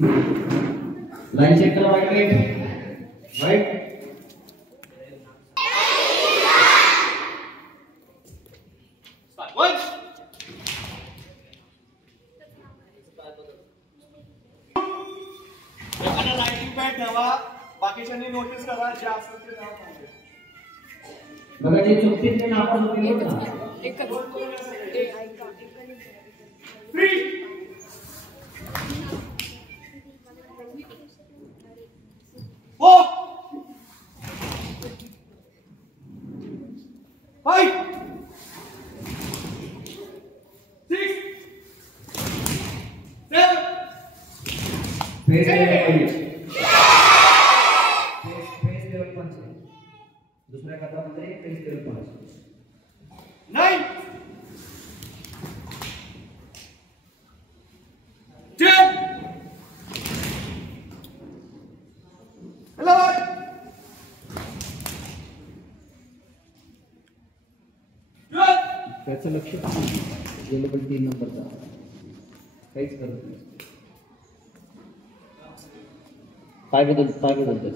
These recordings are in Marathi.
लाइन चेक करो राइट राइट बाकीच्यांनी नोटीस करा जे असतं ते नाव सांगते बघा जे चुकीचे नाव होते ना एकच ए ऐका 3 4 5 6 7 दुसऱ्या गटामध्ये फेस लेवल 5 9 10 11 त्याचं लक्ष गेलं पण 3 नंबरचा काहीच करत नाही पाय बदलतोय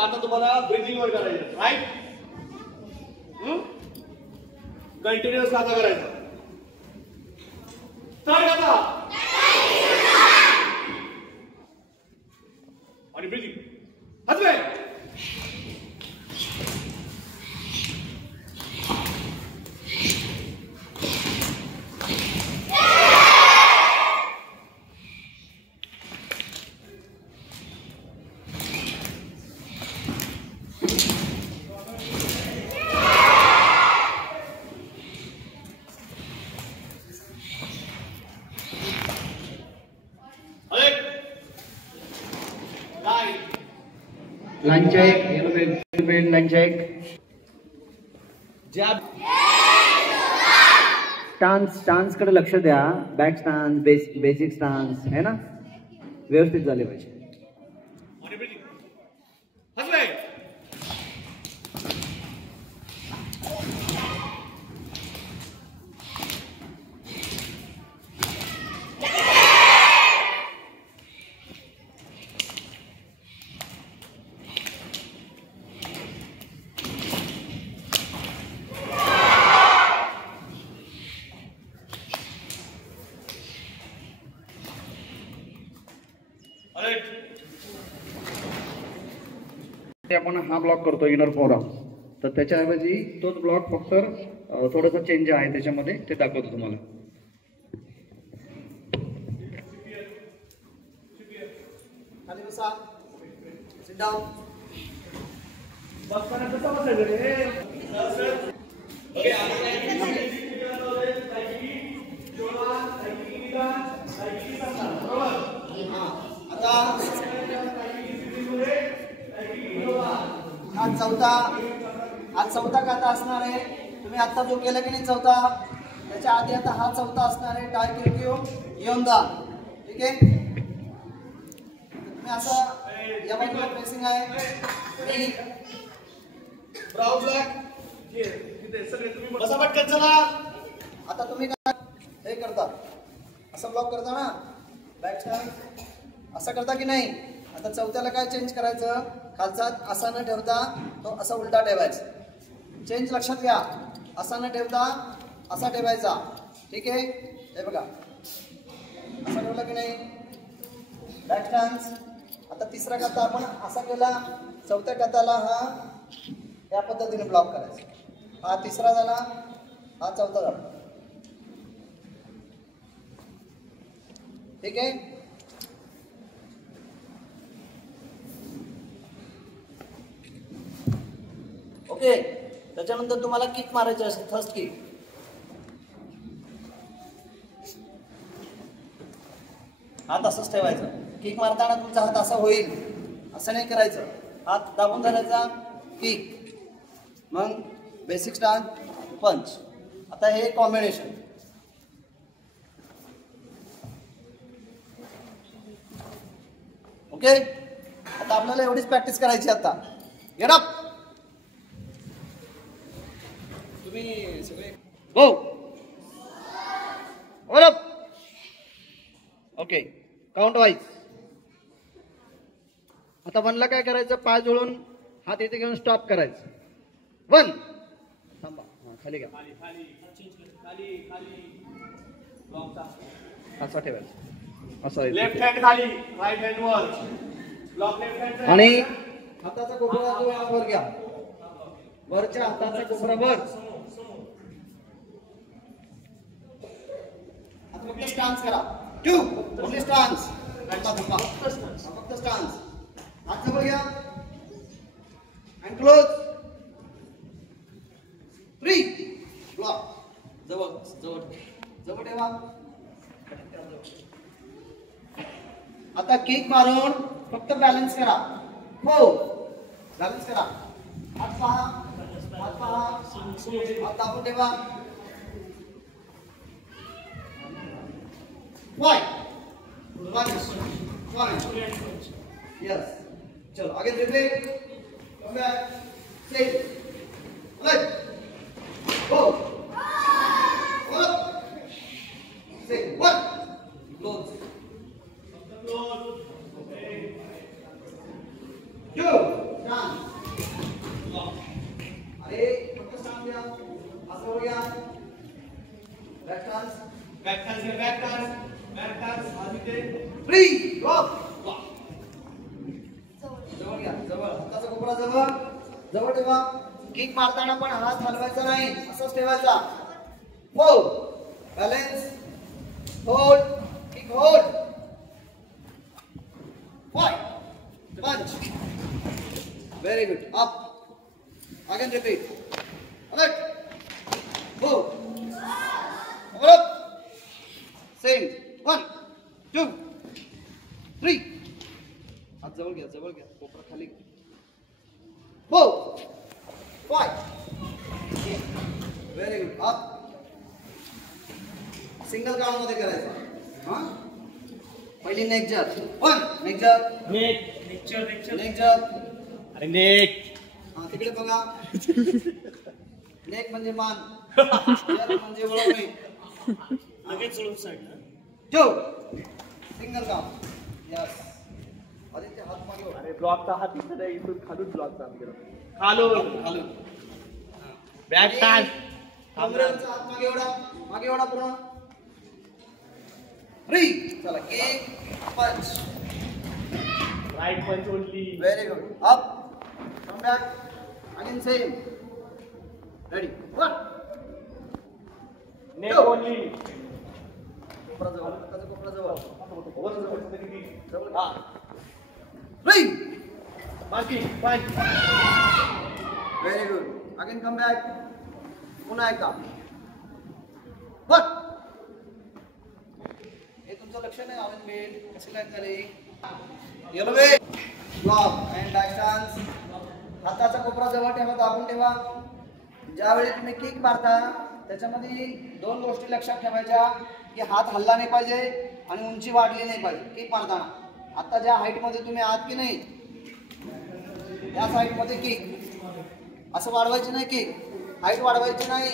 आता तुम्हाला ब्रीथिंग वर करायचं राईट कंटिन्युअस खाता करायचा तर आता आणि ब्रीथिंग हसवे line check yellow belt line check jab stance कडे लक्ष द्या बॅक स्टान्स बेसिक स्टान्स है ना व्यवस्थित झाले पाहिजे आपण हा ब्लॉक करतो इनर फोरम तर त्याच्याऐवजी तोच ब्लॉक फक्त थोडासा चेंज आहे त्याच्यामध्ये ते दाखवतो तुम्हाला खाली बसा सिट डाऊन बसताना कसं बसायचं रे ओके आता आज चौथा काता असणार आहे तुम्ही आता जो केला की नाही चौथा त्याच्या आधी आता हा चौथा असणार आहे टाय किरकिओ योंदा ठीक आहे तुम्ही असं या बाजूला प्रेसिंग आहे ब्राउन ब्लॅक सगळे तुम्ही बसा पटकन चला आता तुम्ही काय हे करता असं ब्लॉक करता ना बॅक स्टँड असं करता की नाही आता चौथ्याला काय चेंज करायचं खालचा असा न ठेवता तो असा उलटा ठेवायचा चेंज लक्षात घ्या असा न ठेवता असा ठेवायचा ठीक आहे हे बघा असा ठेवला की नाही बॅक स्टँड आता तिसरा काता आपण असा केला चौथ्या काताला हा या पद्धतीने ब्लॉक करायचा हा तिसरा झाला हा चौथा झाला ठीक आहे. ओके. त्याच्यानंतर तुम्हाला किक मारायची असेल, फर्स्ट किक. हात असंच ठेवायचा. किक मारताना तुमचा हात असा होईल, असं नाही करायचं. हात दाबून धरायचा, किक, मग बेसिक स्टान्स, पंच. आता हे कॉम्बिनेशन. ओके. आता आपल्याला एवढीच प्रॅक्टिस करायची. आता गेट अप. तुम्ही सगळे गो. वर अप. ओके. Count wise. आता वनला काय करायचं, पाय जोडून हात इथे घेऊन स्टॉप करायचं. वन. थांबा, खाली घ्या. असा ठेवायचा, असा. लेफ्ट हँड खाली, राईट हँड वर. Block left hand. आणि हाताचा कोपरा जो आहे वर घ्या. वरच्या हाताचा कोपरा वर. आता फक्त स्टान्स करा. टू. Only stance. फक्त स्टान्स. हात जवळ घ्या. And close. 3. ब्लॉक. जवळ जवळ जवळ ठेवा. आता किक मारून फक्त बॅलन्स करा. 4. बॅलन्स करा. हात पहा, हात पहा, हात दाबून ठेवा. 5. Yes. चलो आगे repeat. Come back. Same. Right. Go. Up. Same. 1. Close. 2. Stand. अरे फक्त स्टांड द्या. असं हो गया. Back turns. Back turns, back turns, back turns. आधी ते 3. ड्रॉप. जवळ घ्या. जवळ. हाताचा कोपरा जवळ जवळ ठेवा. किक मारताना पण हात हलवायचा नाही, असंच ठेवायचा. 4. Balance. Hold. Kick hold. 5. Punch. Very good. Up. Again repeat. Alert. Go. Up. Same. 1 2 3. हात जवळ घ्या. जवळ घ्या. कोपरा खाली घ्या. 4 5. Very good. Up. Single count मध्ये करायचं. हा, पहिली नेक जर. 1. नेक जर. नेक जर. अरे नेक. हा, तिकडे बघा. नेक म्हणजे मान, जर म्हणजे वळवणे. लगेच सोडून side. 2. Single count. Yes. Aditya हात मागे वळ. अरे ब्लॉकचा हात इथं नाही, इथून खालून ब्लॉकचा हात गेला. खालून खालून. Back turn. कमरेचा हात मागे ओढा. मागे ओढा पूर्ण. 3. चला. किक. पंच. राईट पंच only. Very good. Up. Come back. Again same. Ready. 1. Neck only. कोपरा जवळ. हाताचा कोपरा जवळ. वर जवळ किती? जवळ. हा. 3. बाकी पंच. Very good. Again come back. पुन्हा एकदा. 1. हे तुमचं लक्ष नाही. ऑरेंज बेल्ट कशी लाईन झाली. Yellow belt. Block and back stance. हाताचा कोपरा जवळ ठेवा. दाबून ठेवा. ज्यावेळी तुम्ही किक मारता त्याच्यामध्ये 2 गोष्टी लक्षात ठेवायच्या, की हात हल्ला नाही पाहिजे आणि उंची वाढली नाही पाहिजे किक मारताना. आता ज्या हाईट मध्ये तुम्ही आहात की नाही, त्या हाईट मध्ये किक असं वाढवायची नाही. किक हाईट वाढवायची नाही.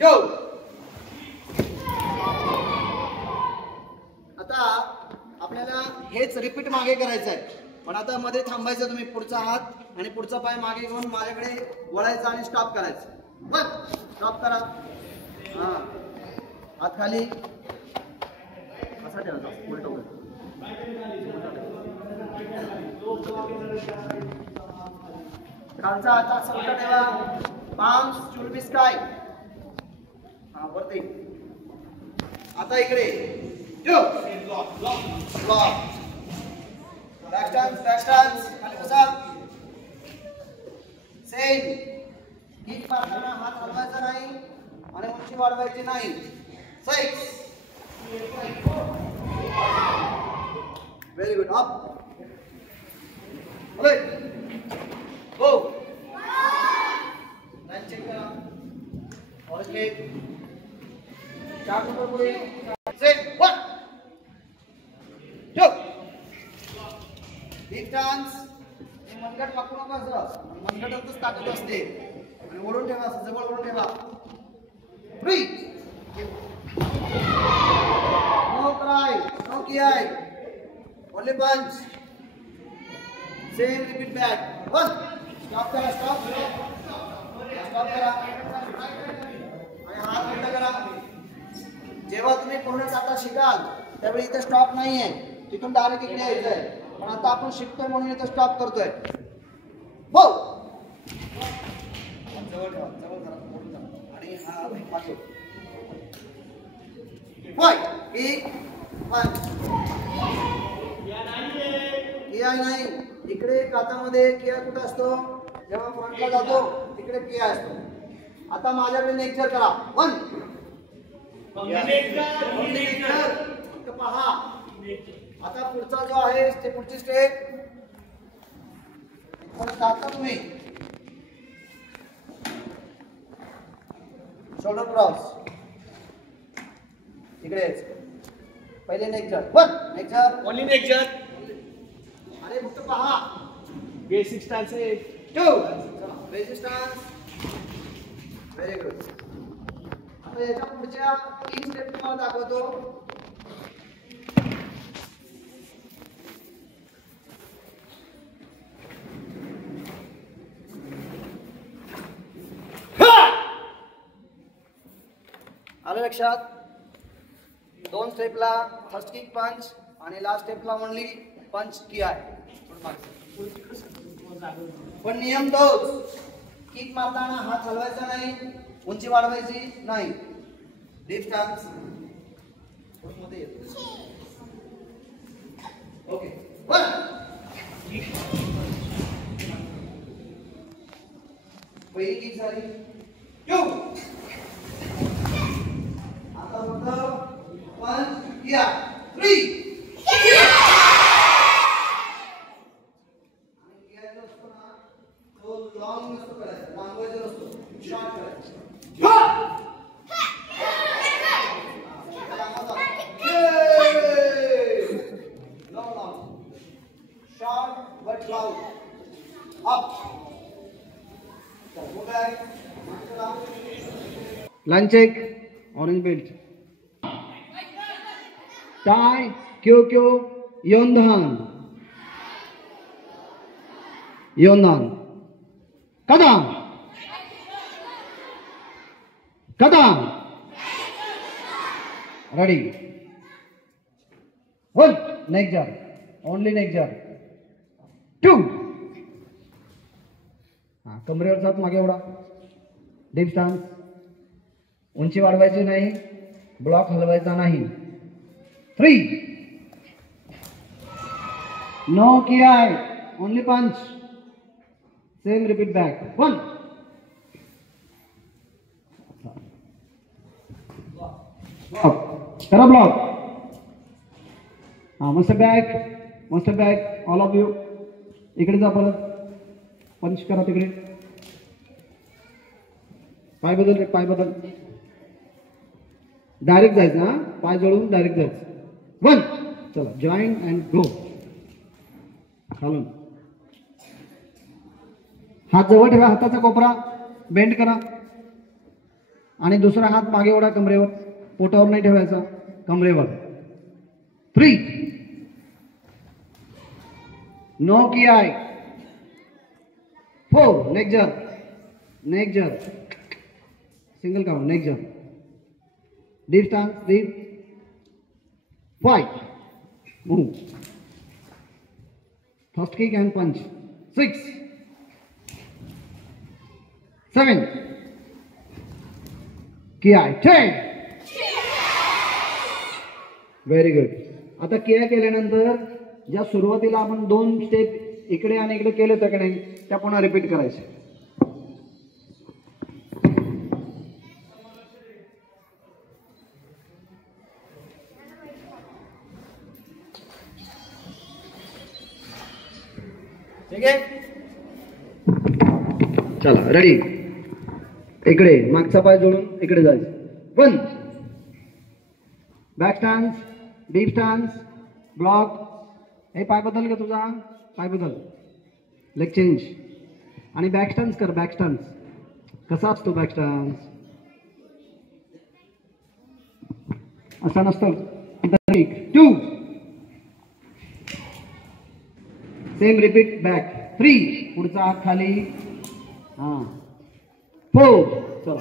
ठेव. आता आपल्याला हेच रिपीट मागे करायचं आहे, पण आता मध्ये थांबायचं. तुम्ही पुढचा हात आणि पुढचा पाय मागे घेऊन माझ्याकडे वळायचा आणि स्टॉप करायचं. बस. स्टॉप करा. हा, हात खाली असा ठेवायचा. उलट उलट. खालचा हात असा उलटा ठेवा. Palms should be sky. हा, वरती. आता इकडे 2 block back stance खाली बसा सेम किक मारताना हात हलवायचा नाही आणि उंची वाढवायची नाही 6 very good up Good. Go. Line check करा. और इसके 4 नंबर पूरे. Set. 1 2 Deep stance. मनगट वाकू नका असं. मनगटातच ताकद असते. आणि ओढून ठेवा असं जवळ ओढून ठेवा. 3 No cry. No kiai. Only punch. Same repeat back. 1 Stop करा stop करा आणि हात बंद करा. जेव्हा तुम्ही पूर्ण चाटा शिकाल त्यावेळी इथे स्टॉप नाहीये तिथून डायरेक्ट इकडे यायचंय पण आता आपण शिकतोय म्हणून इथे स्टॉप करतोय. हो जवळ करा आणि हा पाठव 5 एक 1 किया नाही इकडे कातामध्ये किया कुठं असतो जेव्हा फ्रंटला जातो तिकडे किया असतो. आता माझ्याकडे नेक्चर करा 1 पहा. आता पुढचा जो आहे ते पुढची स्टेप जाता तुम्ही शोल्डर क्रॉस इकडे पहिले नेक्चर 1 नेक्चर ओनली नेक्चर. अरे फक्त पहा बेसिक स्टान्स आहे. 2 बेसिक स्टान्स व्हेरी गुड. आता याच्या पुढच्या 3 स्टेप तुम्हाला दाखवतो. आलं लक्षात. 2 स्टेपला फर्स्ट किक पंच आणि लास्ट स्टेपला ओनली पंच किया आहे. पण नियम तोच किक मारताना हात हलवायचा नाही उंची वाढवायची नाही. डीप स्टान्स मध्ये येतो. ओके 1 पहिली किक झाली 2 आता फक्त पंच किया 3 लॉन्ग नसतो करायचा लांबवायचा नसतो शॉर्ट करायचा. Short but loud up. Line check orange belt टाय क्यों क्यों योंधान कदम कदम ready 1 neck jump only neck jump 2 कमरेवर हात मागे ओढा. डीप स्टान्स उंची वाढवायची नाही ब्लॉक हलवायचा नाही. 3 नो किया ओनली पंच. Same repeat back. 1 करा ब्लॉक. मस्त बॅक ऑल ऑफ यू. इकडे जा परत पंच करा तिकडे. पाय बदल डायरेक्ट जायचं. हा पाय जोडून डायरेक्ट जायचं. 1 चला जॉईन अँड गो. खालून हात जवळ ठेवा. हाताचा कोपरा बेंड करा आणि दुसरा हात मागे ओढा कमरेवर. पोटावर नाही ठेवायचा कमरेवर. 3 नो किया 4 neck jump single count neck jump. Deep stance deep 5 move first kick and punch. 6 7 किया 10 व्हेरी गुड. आता किया केल्यानंतर ज्या सुरुवातीला आपण 2 स्टेप इकडे आणि इकडे केले होते की नाही त्या पुन्हा रिपीट करायचे. ठीक आहे. चला रेडी. इकडे मागचा पाय जोडून इकडे जायचं. 1 back stance, deep stance, block. हे पाय बदल का तुझा, पाय बदल, लेग चेंज आणि बॅक स्टान्स कर. बॅक स्टान्स कसा असतो बॅक स्टान्स, असा नसतो. 2 सेम रिपीट बॅक. 3 पुढचा हात खाली. हां 4 चला.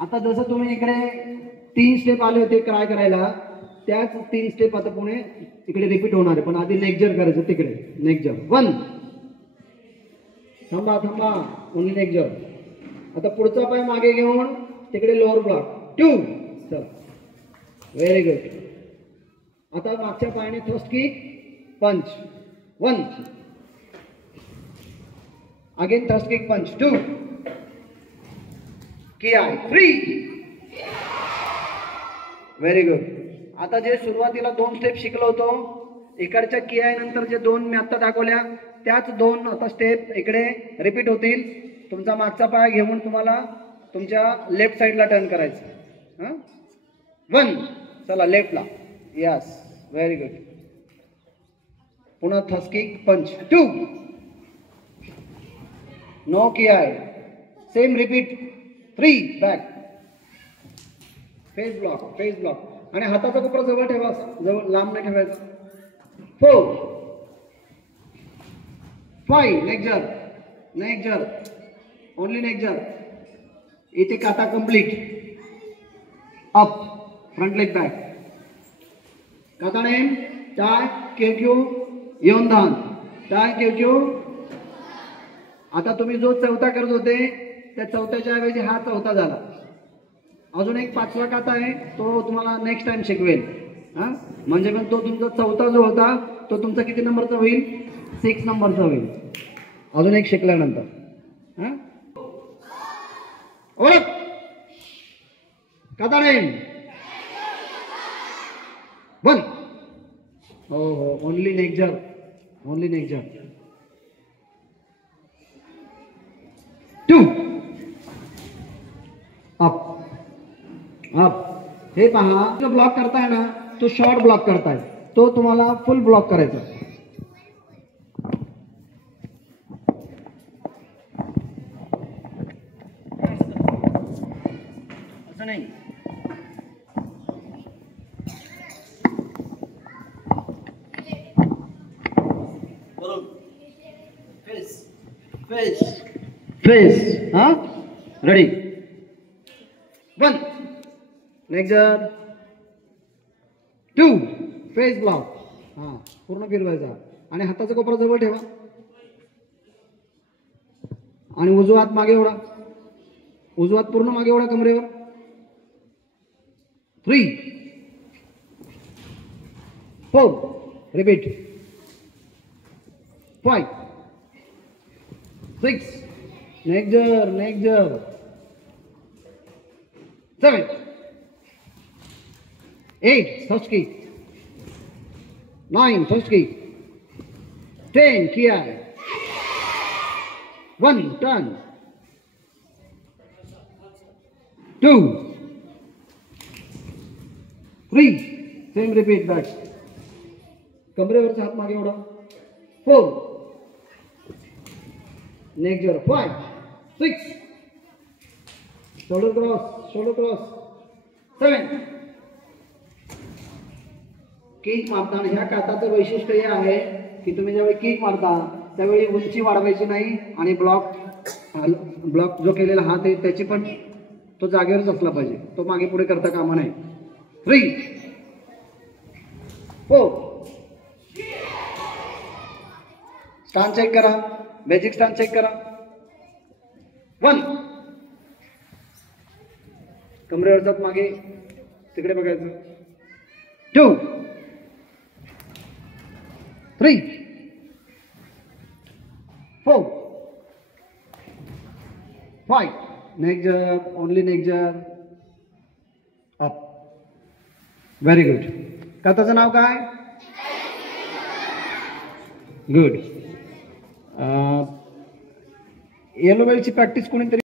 आता जसं तुम्ही इकडे 3 स्टेप आले होते ट्राय करायला त्याच 3 स्टेप आता पुढे इकडे रिपीट होणार आहे पण आधी नेक्जर करायचं तिकडे. नेक्जर 1 थांबा थांबा ओनली नेक्जर. आता पुढचा पाय मागे घेऊन तिकडे लोअर ब्लॉक. 2 चला व्हेरी गुड. आता मागच्या पायाने थ्रस्ट किक पंच. 1 again thrust kick punch. 2 KIA. 3 very good. आता जे सुरुवातीला 2 स्टेप शिकलो होतो इकडच्या किया नंतर जे 2 मी आता दाखवल्या त्याच 2 आता स्टेप इकडे रिपीट होतील. तुमचा मागचा पाय घेऊन तुम्हाला तुमच्या लेफ्ट साईडला टर्न करायचं. 1 चला लेफ्टला. Yes very good. पुन्हा थ्रस्ट किक पंच. 2 नो किया आहे. Same repeat. 3 back face block. Face block आणि हाताचा कोपरा जवळ ठेवा, जवळ लांब नाही ठेवायचा. 4 5 नेक्जर. नेक्जर ओनली नेक्जर. इथे kata complete. Up front leg back. Kata name टाय क्यू योनदान. टाय क्यू. आता तुम्ही जो चौथा करत होते त्या चौथ्याच्या ऐवजी हा चौथा झाला. अजून एक 5वा काता आहे तो तुम्हाला नेक्स्ट टाइम शिकवेल. हां म्हणजे मग तो तुमचा चौथा जो होता तो तुमचा किती नंबरचा होईल, 6 नंबरचा होईल अजून एक शिकल्यानंतर. हां ओळख काता नेम 1 हो हो ओनली नेक्जर. ओनली नेक्जर. 2 up up. हे पहा जो ब्लॉक करताय ना तो शॉर्ट ब्लॉक करताय, तो तुम्हाला फुल ब्लॉक करायचा. असं नाही. Face face face. हा रेडी. 1 नेक्जर. 2 face block. हा पूर्ण फिरवायचा आणि हाताचा कोपरा जवळ ठेवा आणि उजवा हात मागे ओढा. उजवा हात पूर्ण मागे ओढा कमरेवर. 3 4 रिपीट. 5 6 नेक्जर. नेक्जर. 7 8 फर्स्ट किक. 9 first kick. 10 किया. 1 टर्न. 2 3 same repeat back. कमरेवरचा हात मागे ओढा. 4 नेक्जर. 5 6 shoulder cross. Shoulder cross. 7 kick मारताना ह्या काताचं वैशिष्ट्य हे आहे की तुम्ही ज्यावेळी किक मारता त्यावेळी उंची वाढवायची नाही आणि ब्लॉक जो केलेला हात आहे त्याची पण तो जागेवरच असला पाहिजे, तो मागे पुढे करता कामा नाही. 3 4 स्टान चेक करा. बेसिक स्टान चेक करा. 1 कमरेवरचा मागे. तिकडे बघायचं. 2 3 4 5. नेक जर, ओनली नेक जर. अप. Very good. काताचं नाव काय? गुड. येलो बेलची प्रॅक्टिस कोणीतरी